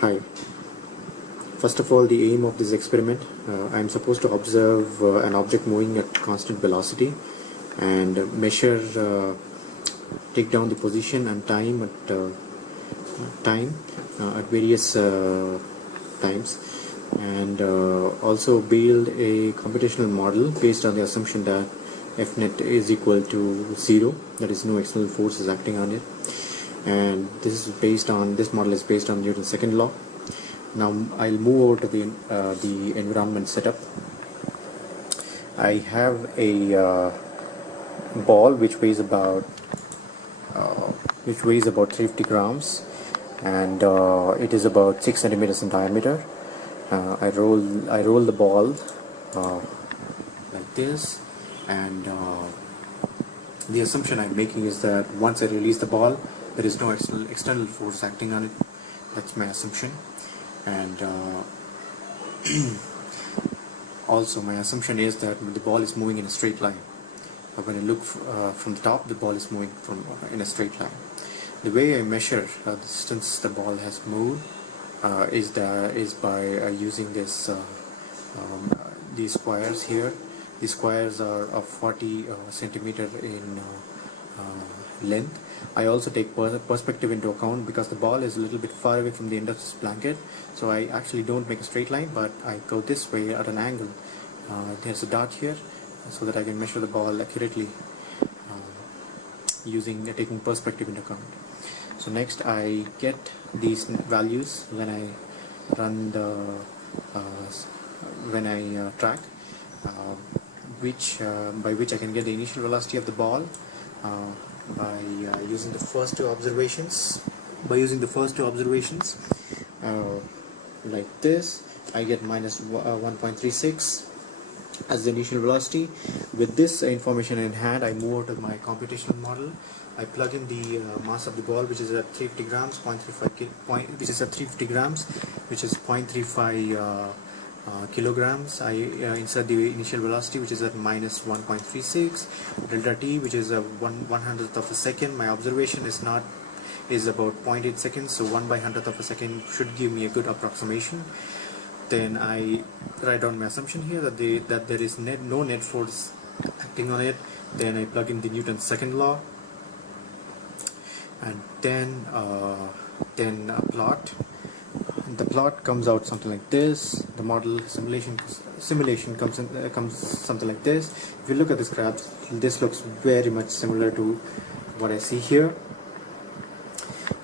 Hi. First of all, the aim of this experiment, I am supposed to observe an object moving at constant velocity and measure, take down the position and time at various times, and also build a computational model based on the assumption that Fnet is equal to 0, that is no external force is acting on it. And this model is based on Newton's second law. Now I'll move over to the environment setup. I have a ball which weighs about 350 grams, and it is about 6 centimeters in diameter. I roll the ball like this, and the assumption I'm making is that once I release the ball, there is no external force acting on it. That's my assumption. And also my assumption is that the ball is moving in a straight line. When I look from the top, the ball is moving in a straight line. The way I measure the distance the ball has moved is by using these squares here. These squares are of 40 centimeter in length. I also take perspective into account because the ball is a little bit far away from the end of this blanket, so I actually don't make a straight line, but I go this way at an angle. There's a dot here so that I can measure the ball accurately taking perspective into account. So next I get these values when I run track, by which I can get the initial velocity of the ball by using the first two observations. Like this, I get minus 1.36 as the initial velocity. With this information in hand, I move over to my computational model. I plug in the mass of the ball, which is at 350 grams, 0.35 kilograms. I insert the initial velocity, which is at minus 1.36, delta t, which is a 1/100th of a second. My observation is about 0.8 seconds, so 1/100th of a second should give me a good approximation. Then I write down my assumption here that there is no net force acting on it. Then I plug in the Newton's second law, and then plot. The plot comes out something like this. The model simulation comes something like this. If you look at this graph, this looks very much similar to what I see here.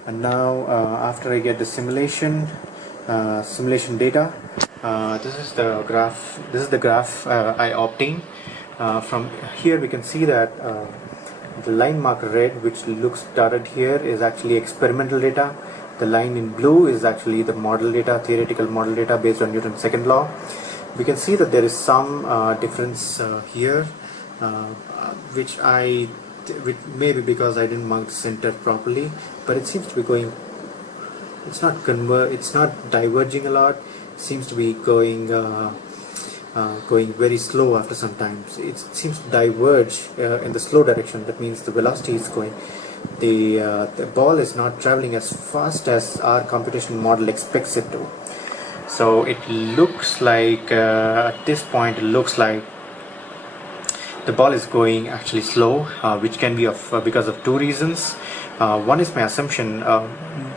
And now after I get the simulation data, this is the graph I obtained. From here we can see that the line marked red, which looks dotted here, is actually experimental data. The line in blue is actually the model data, theoretical model data based on Newton's second law. We can see that there is some difference here, which maybe because I didn't mark the center properly, but it seems to be going. It's not diverging a lot. It seems to be going very slow after some time. It seems to diverge in the slow direction. That means the velocity is going. The ball is not traveling as fast as our computational model expects it to. So it looks like at this point it looks like the ball is going actually slow, which can be because of two reasons. One is my assumption,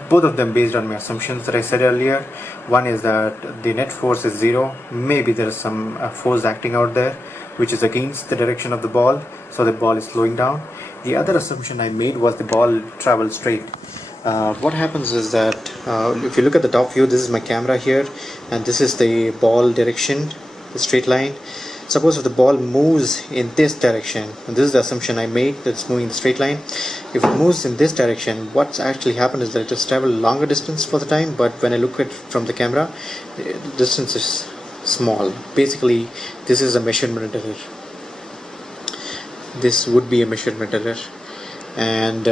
both of them based on my assumptions that I said earlier. One is that the net force is 0. Maybe there is some force acting out there which is against the direction of the ball, so the ball is slowing down. The other assumption I made was the ball travels straight. What happens is that if you look at the top view, this is my camera here, and this is the ball direction, the straight line. Suppose if the ball moves in this direction, and this is the assumption I made, that it's moving in the straight line. If it moves in this direction, what's actually happened is that it has traveled longer distance for the time, but when I look at it from the camera, the distance is small. Basically, this is a measurement error. This would be a measurement error. And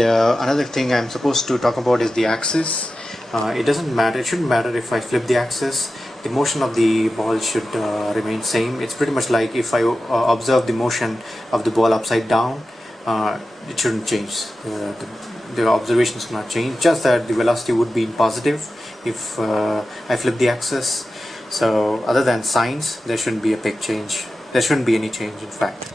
another thing I'm supposed to talk about is the axis. It doesn't matter. It shouldn't matter if I flip the axis. The motion of the ball should remain same. It's pretty much like if I observe the motion of the ball upside down. it shouldn't change. The observations will not change, just that the velocity would be in positive if I flip the axis. So other than signs, there shouldn't be a big change. There shouldn't be any change, in fact.